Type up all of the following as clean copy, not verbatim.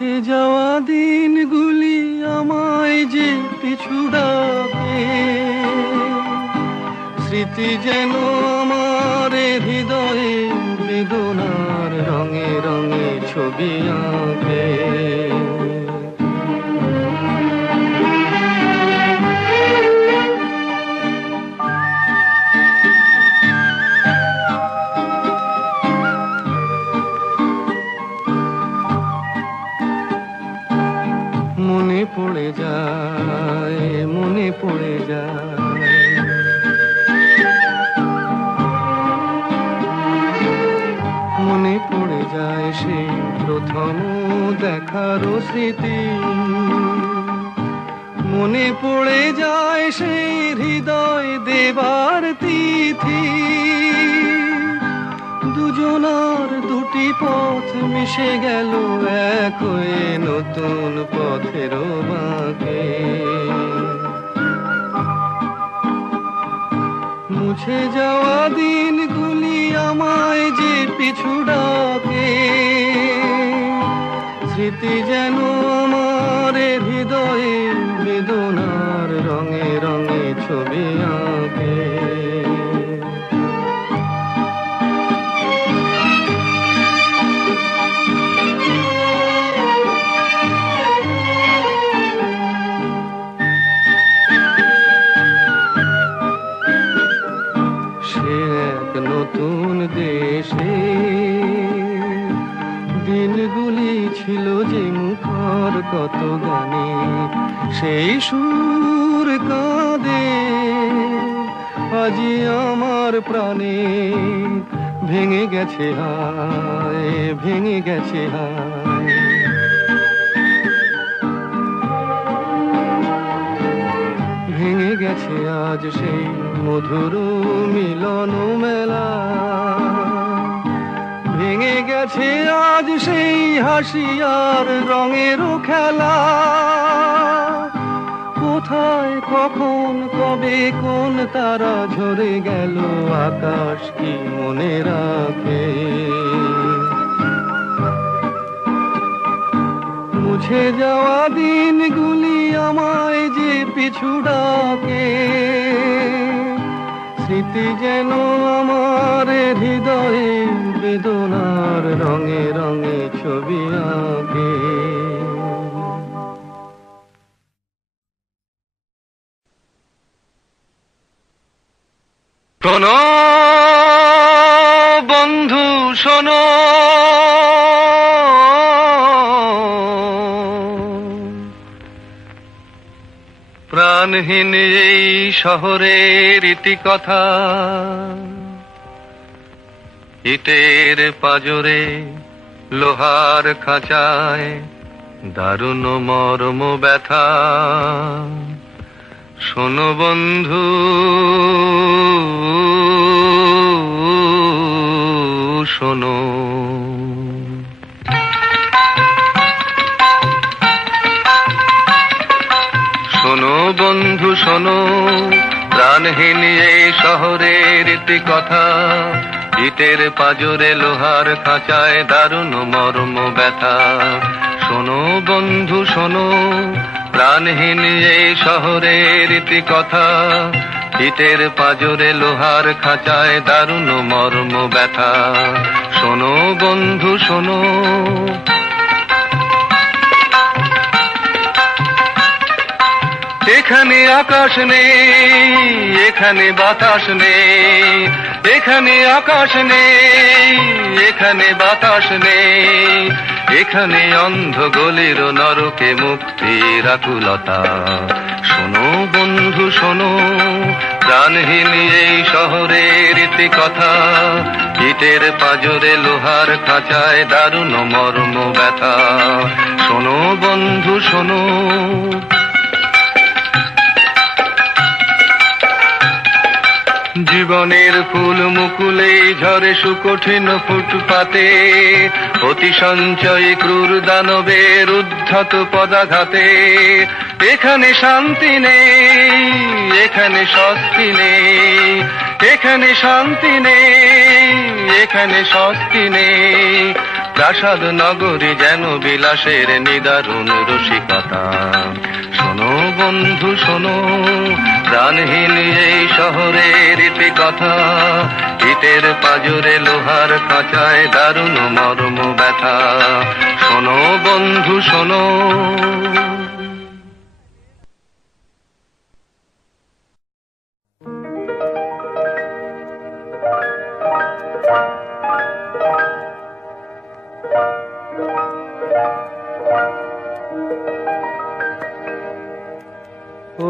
মুছে যাওয়া দিনগুলি আমায় যে পিছু ডাকে, স্মৃতি যেন আমার হৃদয়ে বেদনার রঙে রঙে ছবি আঁকে। মনে পড়ে যায়, মনে পড়ে যায়, মনে পড়ে যায় সেই প্রথম দেখার স্মৃতি, মনে পড়ে যায় সেই হৃদয় দেবার তিথি। দুজনার দুটি পথ মিশে গেল এক হয়ে নতুন পথের বাঁকে। মুছে যাওয়া দিনগুলি আমায় যে পিছু ডাকে, স্মৃতি যেন আমার হৃদয়ে বেদনার রঙে রঙে ছবি আঁকে। নতুন দেশে দিনগুলি ছিল যে মুখর কত গানে, সেই সুর কাঁদে আজি আমার প্রাণে। ভেঙে গেছে হায়, ভেঙে গেছে হায়, ভেঙে গেছে আজ সেই মধুর মিলন মেলা। ভেঙে গেছে আজ সেই হাসি আর রঙের খেলা। কোথায় কখন কবে কোন তারা ঝরে গেল আকাশ কি মনে রাখে। মুছে যাওয়া দিনগুলি আমায় যে পিছু ডাকে, স্মৃতি যেন আমার হৃদয়ে বেদনার রঙে রঙে ছবি আঁকে। শোনো বন্ধু শোনো, প্রাণহীন এই শহরের ইতিকথা, ইটের পাজরে লোহার খাঁচায় দারুণ মর্ম ব্যথা। শোনো বন্ধু শোনো, শোনো বন্ধু শোনো, প্রাণহীন এই শহরের ইতিকথা, ইটের পাজরে লোহার খাঁচায় দারুণ মর্ম ব্যথা। শোনো বন্ধু শোনো, প্রাণহীন এই শহরের ইতিকথা, ইটের পাজরে লোহার খাঁচায় দারুণ মর্ম ব্যথা। শোনো বন্ধু শোনো, এখানে আকাশ নেই, এখানে বাতাস নেই, এখানে আকাশ নেই, এখানে বাতাস নেই, এখানে অন্ধ গলির নরকে মুক্তির আকুলতা। শোনো বন্ধু শোনো, প্রাণহীন এই শহরের ইতিকথা, ইটের পাজরে লোহার খাঁচায় দারুণ মর্ম ব্যথা। শোনো বন্ধু শোনো, জীবনের ফুল মুকুলে ঝরে সুকঠিন ফুটপাতে, অতি সঞ্চয়ী ক্রূর দানবের উদ্ধত পদাঘাতে। এখানে শান্তি নেই, এখানে স্বস্তি নেই, এখানে শান্তি নেই, এখানে স্বস্তি নেই। প্রাসাদ নগরী যেন বিলাসের নিদারুণ রসিকতা। শোনো বন্ধু শোনো, প্রাণহীন এই শহরের ইতি কথা, ইটের পাজরে লোহার খাঁচায় দারুণ মর্ম ব্যথা। শোনো বন্ধু শোনো।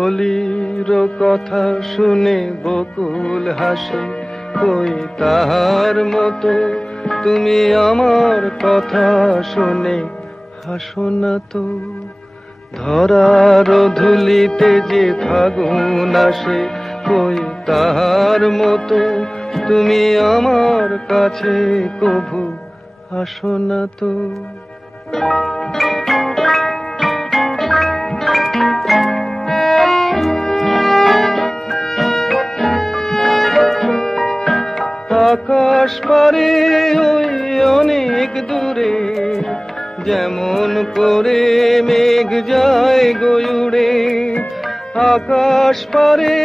অলির কথা শুনে বকুল হাসে, কই তাহার মতো তুমি আমার কথা শুনে হাসো না তো। ধরার ধুলিতে যে ফাগুন আসে, কই তাহার মতো তুমি আমার কাছে কভু আসো না তো। আকাশ পারে ওই অনেক দূরে, যেমন করে মেঘ যায় গয়ুড়ে। আকাশ পারে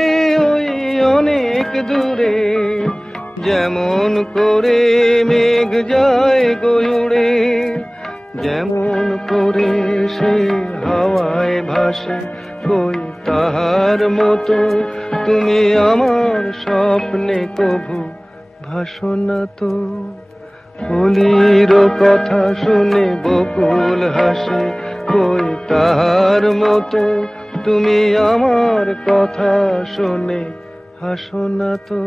ওই অনেক দূরে, যেমন করে মেঘ যায় গয়ুড়ে। যেমন করে সে হাওয়ায় ভাসে, কই তাহার মতো তুমি আমার স্বপ্নে কভু ভাসো না তো। অলির কথা শুনে বকুল হাসে, কই তাহার মতো তুমি আমার কথা শুনে হাসো না তো।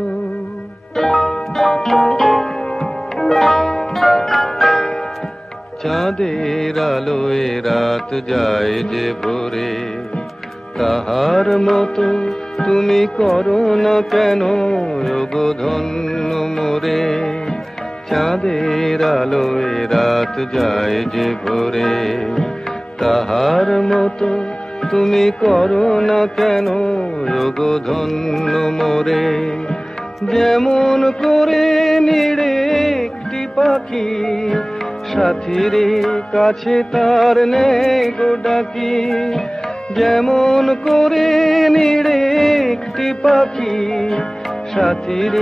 চাঁদের আলোয় রাত যায় যে ভোরে, তাহার মতো তুমি করো না কেন ওগো ধন্য মোরে। চাঁদের আলোয় রাত যায় যে ভোরে, তাহার মতো তুমি করো না কেন ওগো ধন্য মোরে। যেমন করে নিড়ে একটি পাখি, সাথীর কাছে তার নেই গো ডাকি। যেমন করে নিড়ে একটি পাখি, সাথীর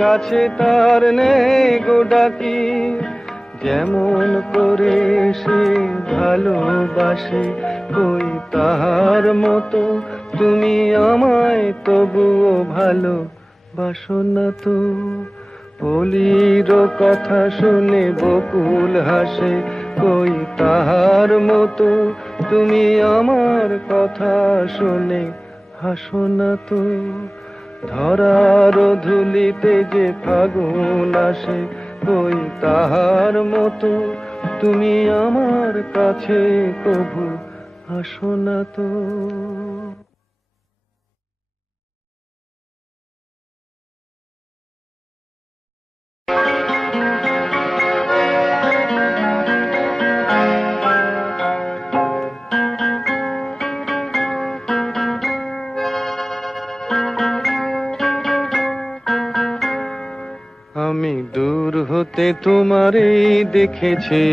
কাছে তার নেই গো ডাকি। যেমন করে সে ভালোবাসে, কই তাহার মতো তুমি আমায় তবুও ভালোবাসো না তো। অলির কথা শুনে বকুল হাসে, কই তাহার মতো তুমি আমার কথা শুনে হাসো না তো। ধরার ধুলিতে যে ফাগুন আসে, কই তাহার মতো তুমি আমার কাছে কভু হাসো না তো। আমি দূর হতে তোমারই দেখেছি,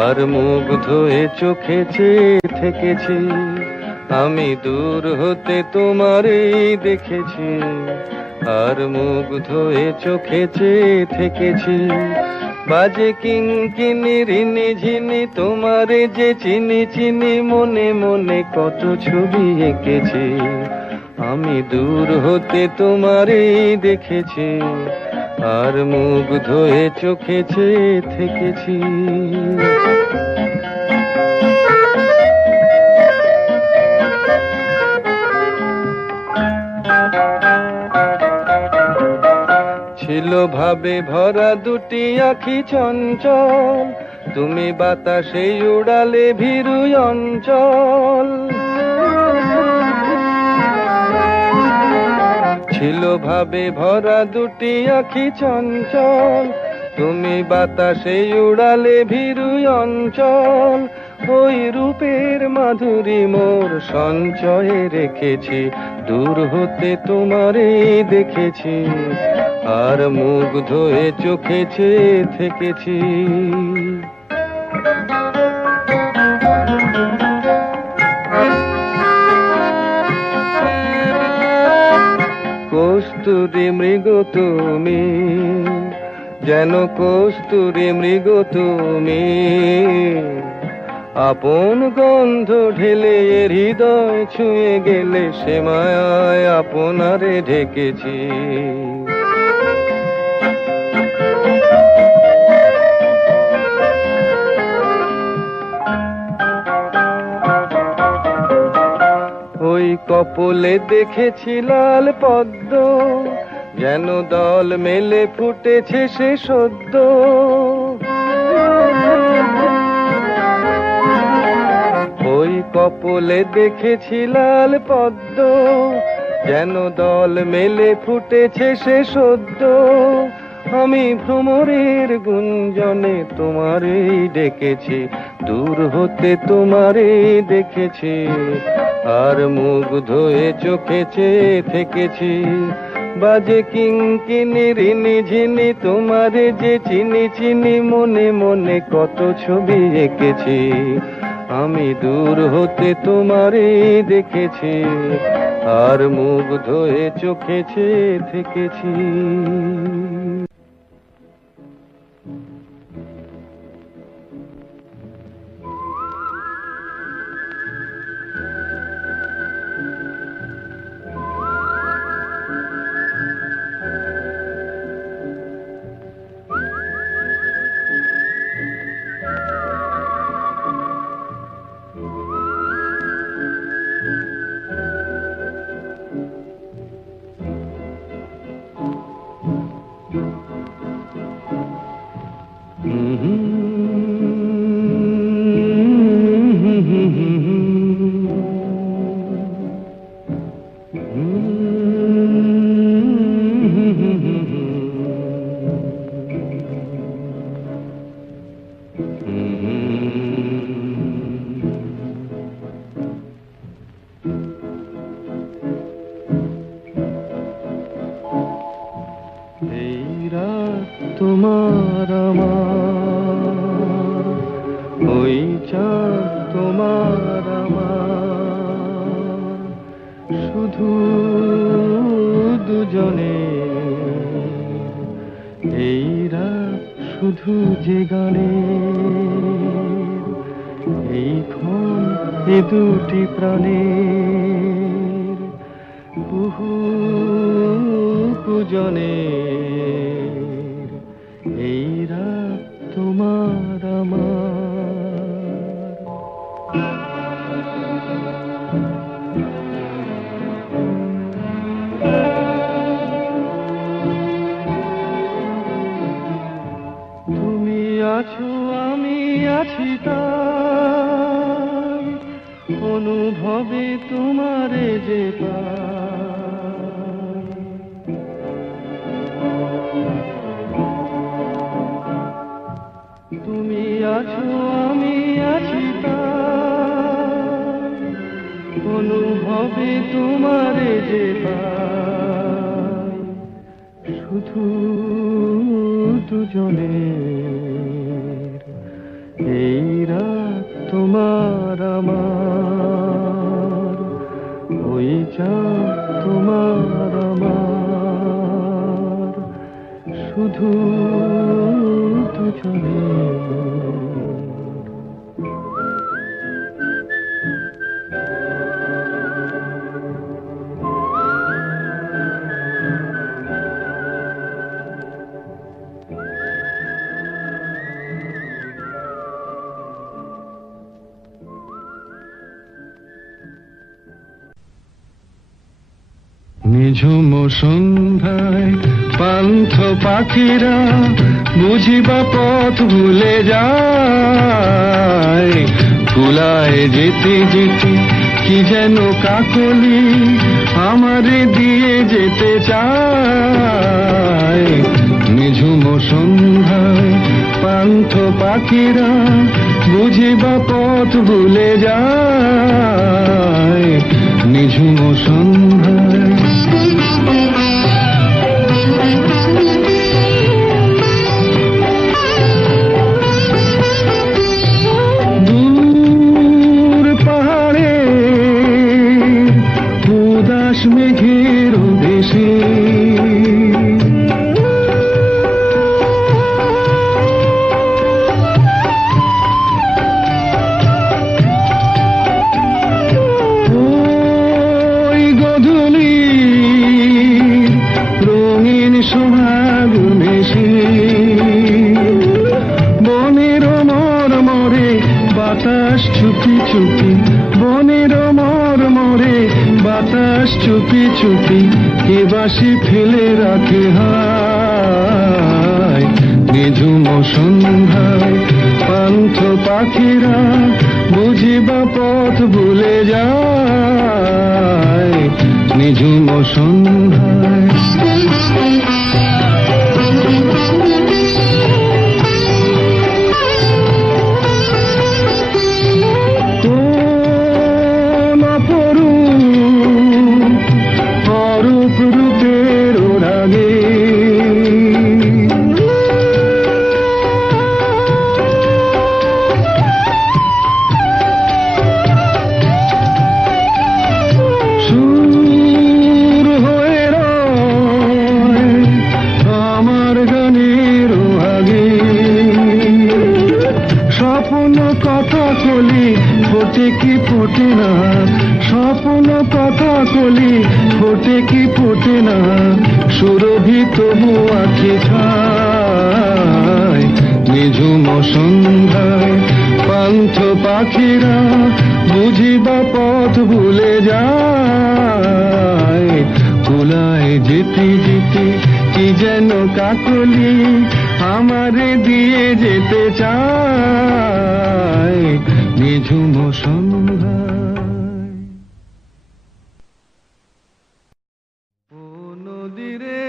আর মুগ্ধ হয়ে চোখে চেয়ে থেকেছি। আমি দূর হতে তোমারই দেখেছি, আর মুগ্ধ হয়ে চোখে চেয়ে থেকেছি। বাজে কিঙ্কিনি রিনি ঝিনি তোমারে যে চিনি চিনি, মনে মনে কত ছবি এঁকেছি। আমি দূর হতে তোমারই দেখেছি, আর মুগ্ধ হয়ে চোখে চেয়ে থেকেছি। ছিল ভাবে ভরা দুটি আখি চঞ্চল, তুমি বাতাসে উড়ালে ভীরু অঞ্চল। ছিল ভাবে ভরা দুটি আখি চঞ্চল, তুমি বাতাসে উড়ালে ভীরু অঞ্চল। ওই রূপের মাধুরী মোর সঞ্চয়ে রেখেছি, দূর হতে তোমারে দেখেছি। আর মুগ্ধ হয়ে চোখে চেয়ে থেকেছি। কস্তুরী মৃগ তুমি, যেন কস্তুরী মৃগ তুমি, আপন গন্ধ ঢেলে হৃদয় ছুঁয়ে গেলে সে মায়ায় আপনারে ঢেকেছি। ওই কপলে দেখেছি লাল পদ্ম, যেন দল মেলে ফুটেছে সে সদ্য। ওই কপলে দেখেছি লাল পদ্ম, যেন দল মেলে ফুটেছে সে সদ্য। আমি ভ্রমরের গুঞ্জনে তোমারেই ডেকেছি, দূর হতে তোমারেই দেখেছি, আর মুগ্ধ হয়ে চোখে চেয়ে থেকেছি। বাজে কিঙ্কিনি রিনি ঝিনি তোমারে যে চিনি চিনি, মনে মনে কত ছবি এঁকেছি। আমি দূর হতে তোমারেই দেখেছি, আর মুগ্ধ হয়ে চোখে চেয়ে থেকেছি। তোমার আমার, ওই চাঁদ তোমার আমার, শুধু দুজনে এই রাত, শুধু যে গানে এই ক্ষণ, এ দুটি প্রাণের বহু পূজনে এই রাত তোমার আমার। তুমি আছো আমি আছি তাই, অনুভবে তোমারে যে পাই। তুমি আছো আমি আছি তাই, অনুভবে তোমারে যে পাই। শুধু দুজনের এই রাত তোমার আমার, ওই চাঁদ তোমার আমার, শুধু দুজনের। নিঝুম সন্ধ্যায় পান্থ পাখিরা বুঝিবা পথ ভুলে যায়। কুলায় যেতে যেতে কি যেন কাকলি আমারে দিয়ে যেতে চায়। নিঝুম সন্ধ্যায় পান্থ পাখিরা বুঝিবা পথ ভুলে যায়। নিঝুম সন্ধ্যায় মেঘের দেশে। ওই গধূলি রঙিন সোহাগ মেশে, বনের মরমরে বাতাস চুপি চুপি, বনের মরমরে বাতাস চুপি চুপি, কে বাসি ফেলে রাখে হায়। নিঝুম সন্ধ্যায় পান্থ পাখিরা বুঝিবা পথ ভুলে যায়, নিঝুম সন্ধ্যায়। ফোটে কি ফোটে না, স্বপ্ন কথা কলি ফোটে কি ফোটে না, সুরভি তবু আঁখি ছায়। নিঝুম সন্ধ্যায় পান্থ পাখিরা বুঝিবা পথ ভুলে যায়, কুলায় যেতে যেতে কি যেন কাকলি আমারে দিয়ে যেতে চায়, নিঝুম সন্ধ্যায়। ও নদীরে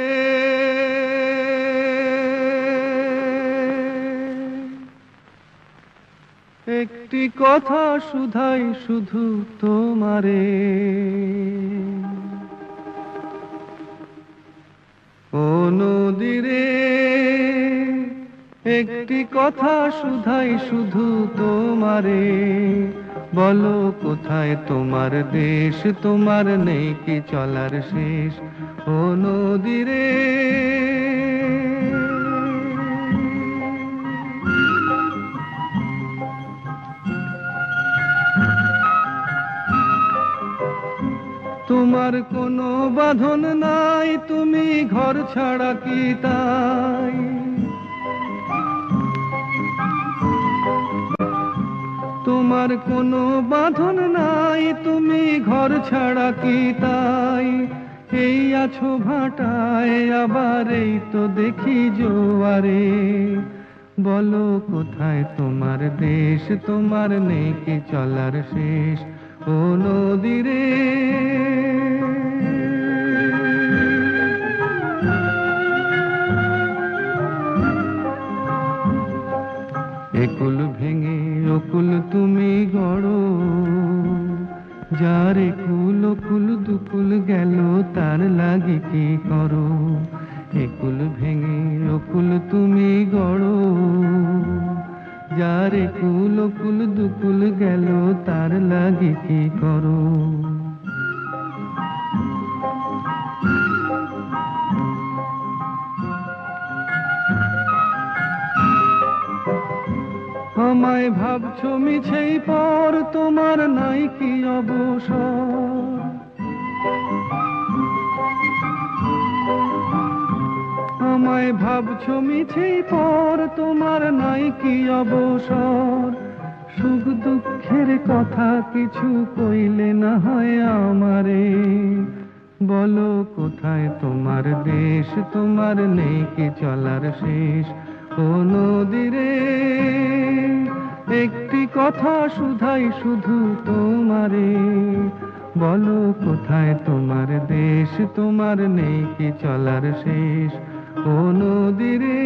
একটি কথা শুধাই শুধু তোমারে, ও নদীরে একটি কথা শুধাই শুধু তোমারে, বলো কোথায় তোমার দেশ, তোমার নেই কি চলার শেষ, ও নদীরে। তোমার কোনো বাঁধন নাই, তুমি ঘর ছাড়া কি তাই, তোমার কোনো বাঁধন নাই, তুমি ঘর ছাড়া কি তাই, এই আছো ভাটায় আবার এই তো দেখি জোয়ারে, বলো কোথায় তোমার দেশ, তোমার নেই কি চলার শেষ, ও নদীরে। একুল ভেঙে অকুল তুমি গড়ো, যার একুল অকুল দুকুল গেল তার লাগে কি করো, একুল ভেঙে অকুল তুমি গড়ো, যার একুল অকুল দুকুল গেল তার লাগে কি করো। আমায় ভাবছো মিছেই পর, তোমার নাই কি অবসর, আমায় ভাবছো মিছেই পর, তোমার নাই কি অবসর, সুখ দুঃখের কথা কিছু কইলে না হয় আমারে, বলো কোথায় তোমার দেশ, তোমার নেই কি চলার শেষ, ও নদীরে একটি কথা শুধাই শুধু তোমারে, বলো কোথায় তোমার দেশ, তোমার নেই কি চলার শেষ, ও নদীরে।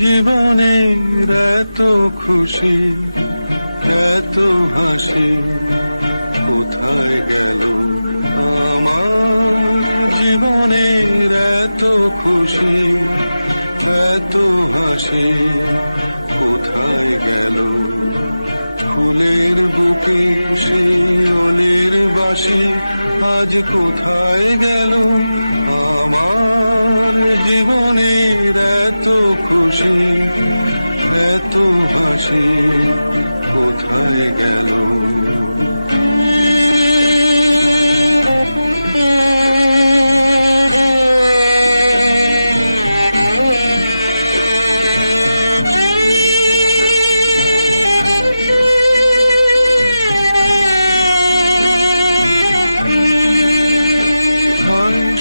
জীবনের এত খুশি এত হাসি জীবনের এত খুশি এত হাসি ফুলের বুকে শিউলির বাসি আজ কোথায় গেল জীবনের এত খুশি এত হাসি কোথায় গেল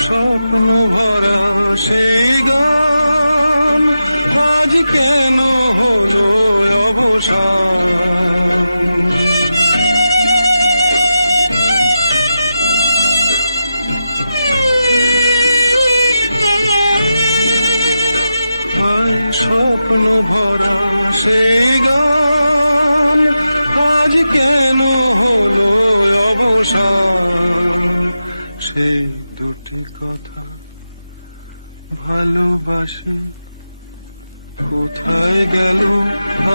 স্বপ্ন ভরা সেই গান আজ কেন হলো অপসারণ স্বপ্ন ভরা সেই গান আজ কেন হলো অবসান সেই দুটি কথা ভালোবাসা কোথায় গেল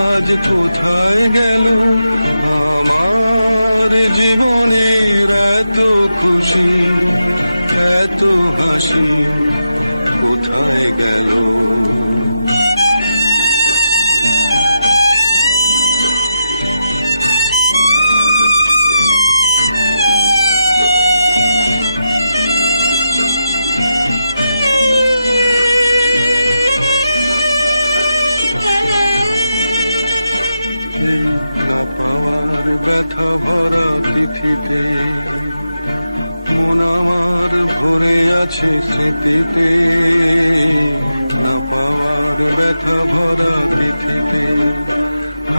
আজ কোথায় গেল আমার জীবনের এত খুশি এত হাসি কোথায় গেল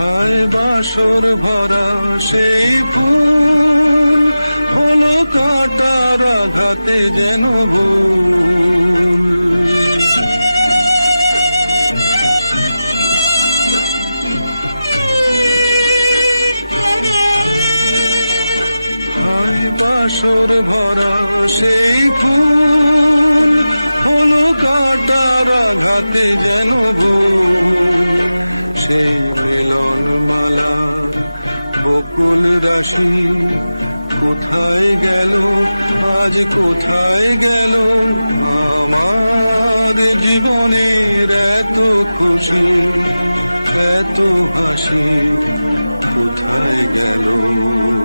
ভালোবাসার ভরা সেই ফুল কাটারা তাতে দিন ভালোবাসার ভরা সেই ফুল কাটারা তাতে দিন কোথায় গেল আজ কোথায় গেল আমার জীবনের এত খুশি এত হাসি কোথায় গেল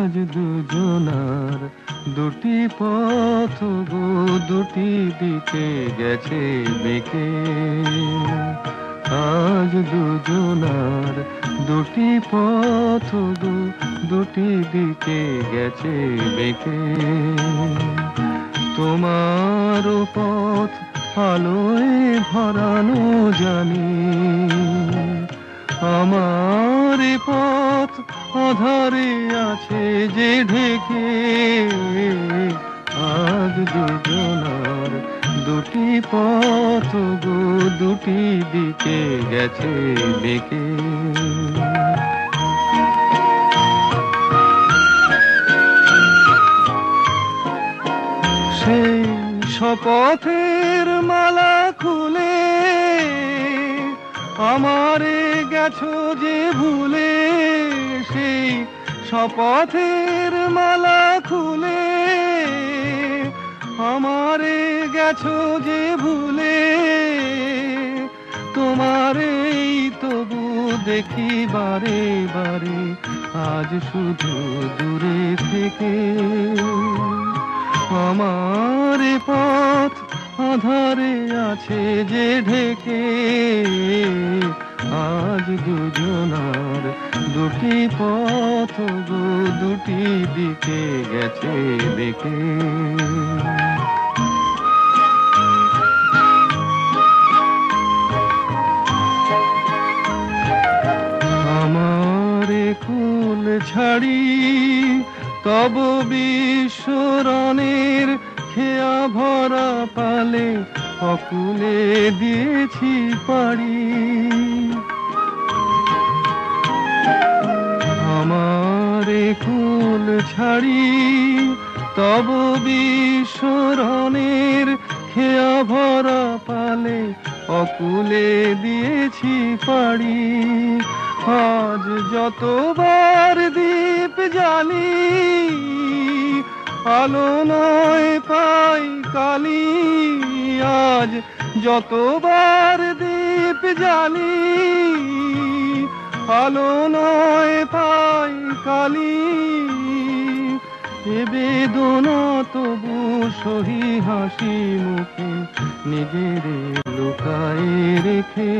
আজ দুজনার দুটি পথ গো দুটি দিকে গেছে বেঁকে আজ দুজনার দুটি পথ গো দুটি দিকে গেছে বেঁকে তোমার পথ আলোয় ভরানো জানি আমার পথ আধারে আছে যে ঢেকে আজ দুজনার দুটি পথ গো দুটি দিকে গেছে বেঁকে সেই শপথের মালা খুলে আমারে গেছো যে ভুলে সেই শপথের মালা খুলে আমারে গেছো যে ভুলে তোমারেই তবু দেখি বারে বারে আজ শুধু দূরে থেকে আমার পথ আধারে আছে যে ঢেকে আজ দুজনার দুটি পথ গো দুটি দিকে গেছে বেঁকে। আমারে কুল ছাড়ি তব বিশ্বরণের খেয়া ভরা পালে অকুলে দিয়েছি পাড়ি। আমারে কুল ছাড়ি তব বিশ্বরণের খেয়া ভরা পালে অকুলে দিয়েছি পাড়ি। আজ যতবার দীপ জ্বালি আলো নয় পাই কালি। আজ যতবার দীপ জ্বালি আলো নয় পাই কালি। এ বেদনা তবু সহি হাসি মুখে নিজের লুকায়ে রেখে।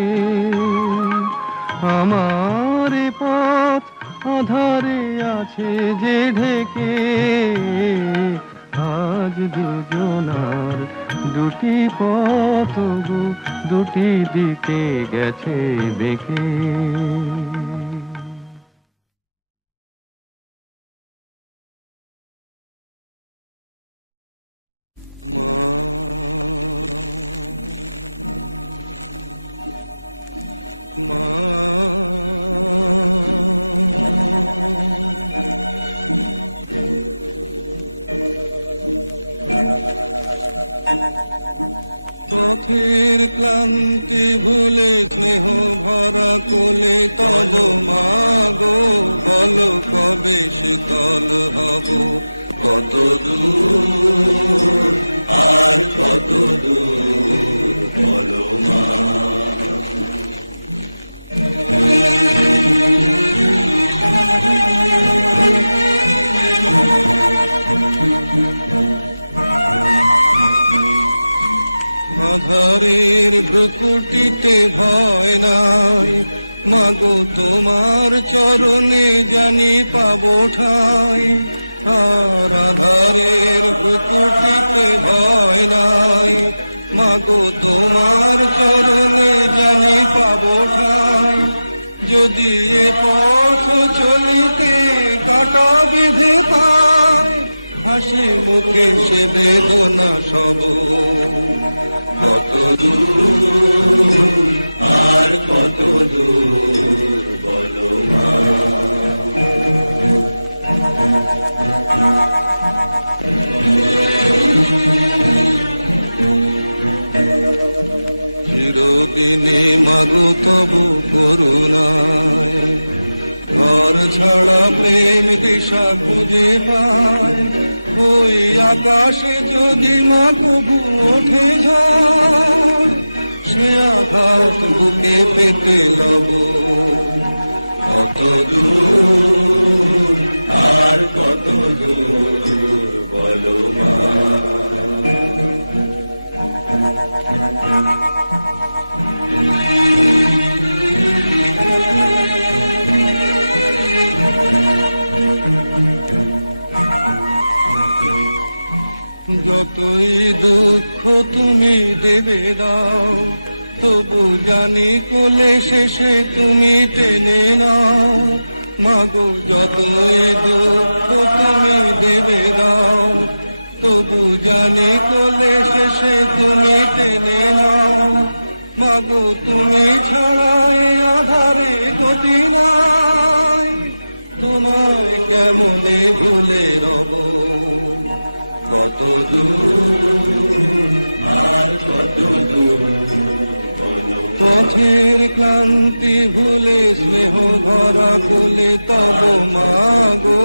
আমার পথ আধারে আছে যে ঢেকে। আজ দুজনার দুটি পথ গো দুটি দিকে গেছে বেঁকে। তোমার চরণে জানি পাবো ঠাই। মাগো তোমার চরণে জানি পাবো ঠাই। যদি চলতে টাকা বিধি পাই হাসি মুখে সে দেব না সব। দিশা খুঁজে পাই ওই আকাশে যদি না তবু ওঠে সে আকাশ তোকে পেতে হবে। তুমি দেবে না তবু জানি কোলে শেষে তুমি টেনে নাও। মাগো যতই তুমি দেবে না তবু জানি কোলে শেষে তুমি টেনে নাও। মাগো তুমি ছাড়াই আধারে গতি নাই। তোমার কেমনে ভুলে রব পথের কান্তি ভুলে স্নেহ ধরা ভুলে তখন মাগো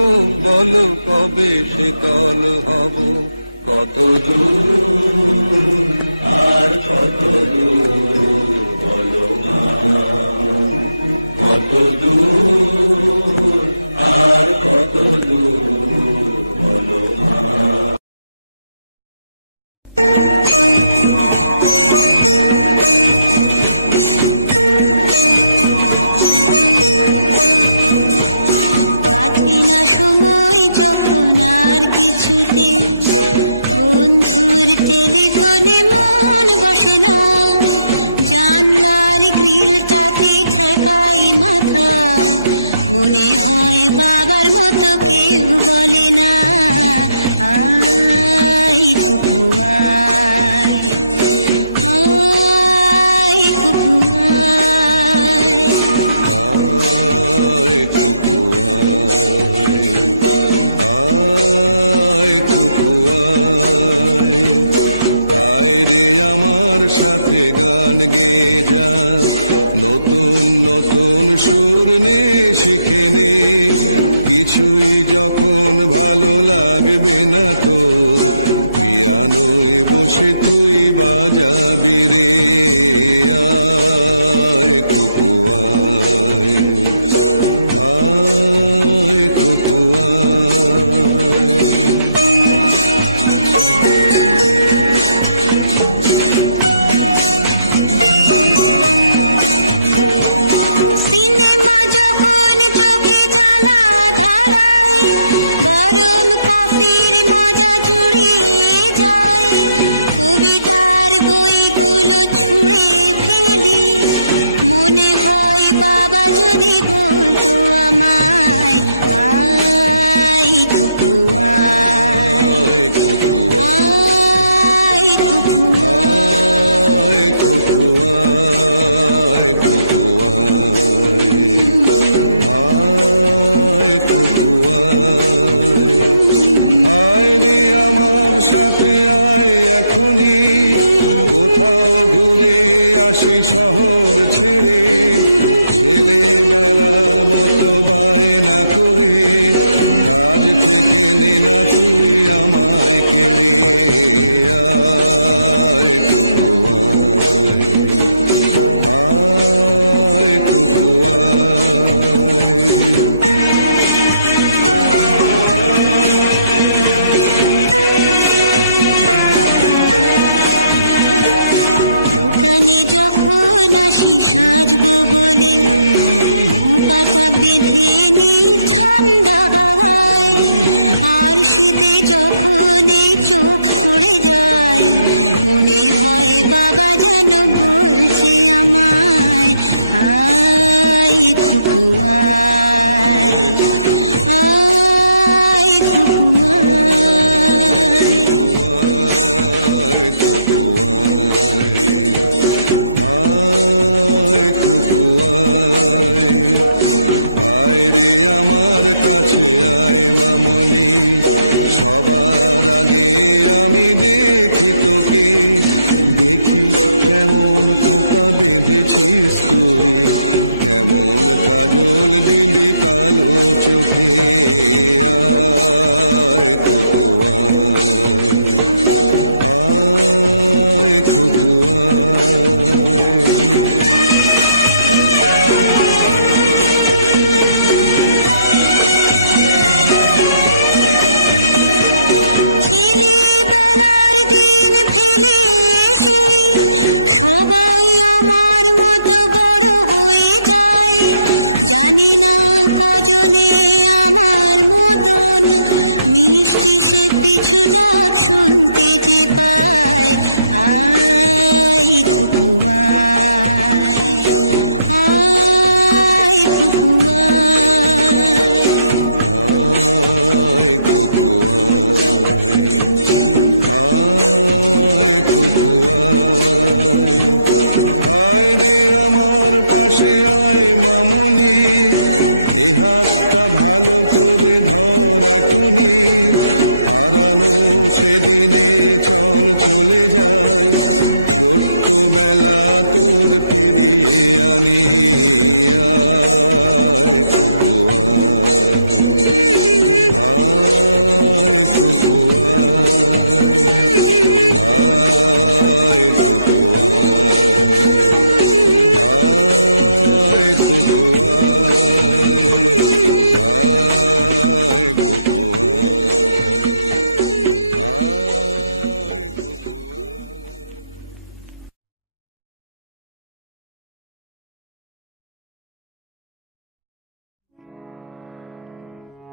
বল কবে শিকার হব। কত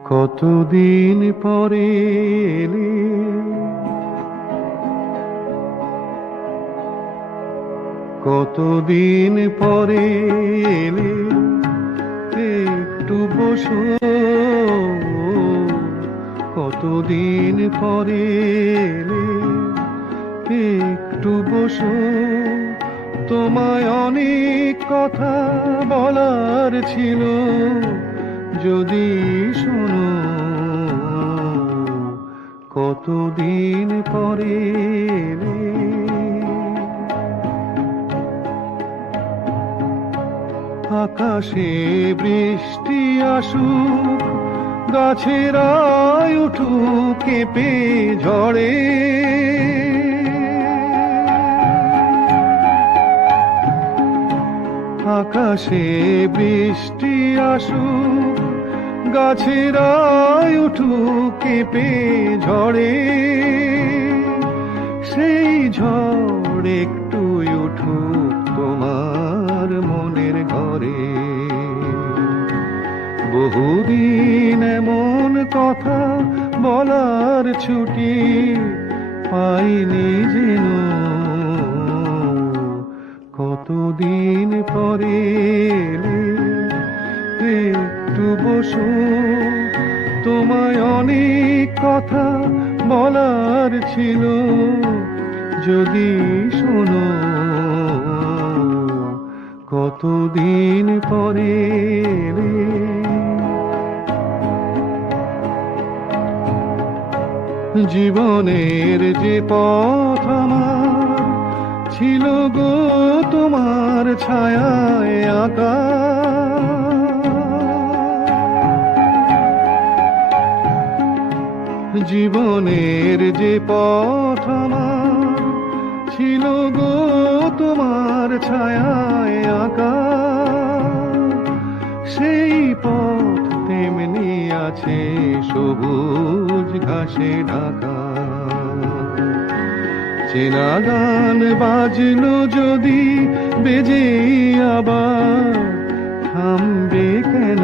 কতদিন পরে এলে, কতদিন পরে এলে, একটু বসো। কতদিন পরে এলে, একটু বসো। তোমায় অনেক কথা বলার ছিল, যদি শোনো। কতদিন পরে এলে, আকাশে বৃষ্টি আসুক, গাছেরাই উঠুক কেঁপে ঝড়ে। আকাশে বৃষ্টি আসুক, গাছেরাই উঠুক কেঁপে ঝড়ে। সেই ঝড় একটু উঠুক তোমার মনের ঘরে। বহুদিন এমন কথা বলার ছুটি পাইনি যেন। কতদিন পরে এলে, একটু বসো। তোমায় অনেক কথা বলার ছিল, যদি শোনো। কতদিন পরে এলে, জীবনের যে পথ আমার ছিল গো তোমার ছায়ায় আঁকা। জীবনের যে পথ আমার ছিল গো তোমার ছায়ায় আঁকা। সেই পথ তেমনি আছে সবুজ ঘাসে ঢাকা। চেনা গান বাজলো যদি বেজে আবার, থামবে কেন?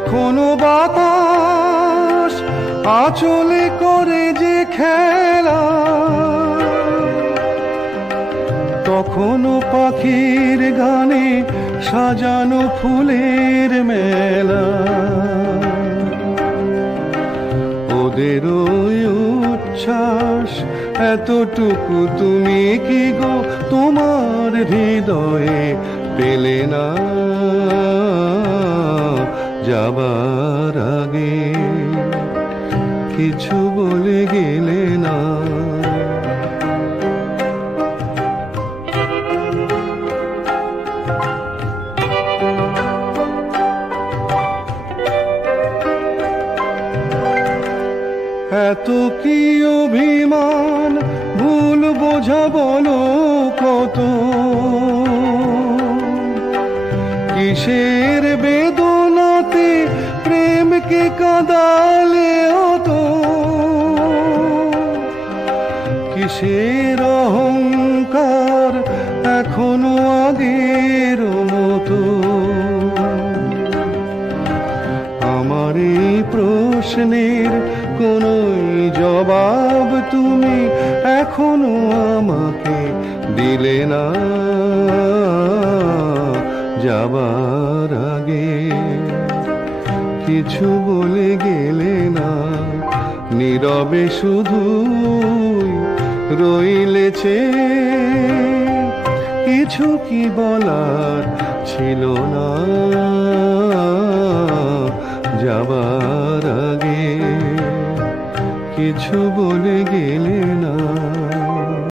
কখনো বাতাস আঁচলে করে যে খেলা, কখনো পাখির গানে সাজানো ফুলের মেলা। ওদের ওই উচ্ছ্বাস এতটুকু তুমি কি গো তোমার হৃদয়ে পেলে না? যাবার আগে কিছু বলে গেলে না। এত কি অভিমান ভুল বোঝা বলো কত, কিসের বেদনাতে প্রেমকে কাঁদালে তো, কিসের অহংকার এখনো আগের মতো। আমার এই প্রশ্নের কোনোই জবাব তুমি এখনো আমাকে দিলে না। যাবার আগে কিছু বলে গেলে না। নীরবে শুধু রইলেছে, কিছু কি বলার ছিল না। যাবার আগে কিছু বলে গেলে না।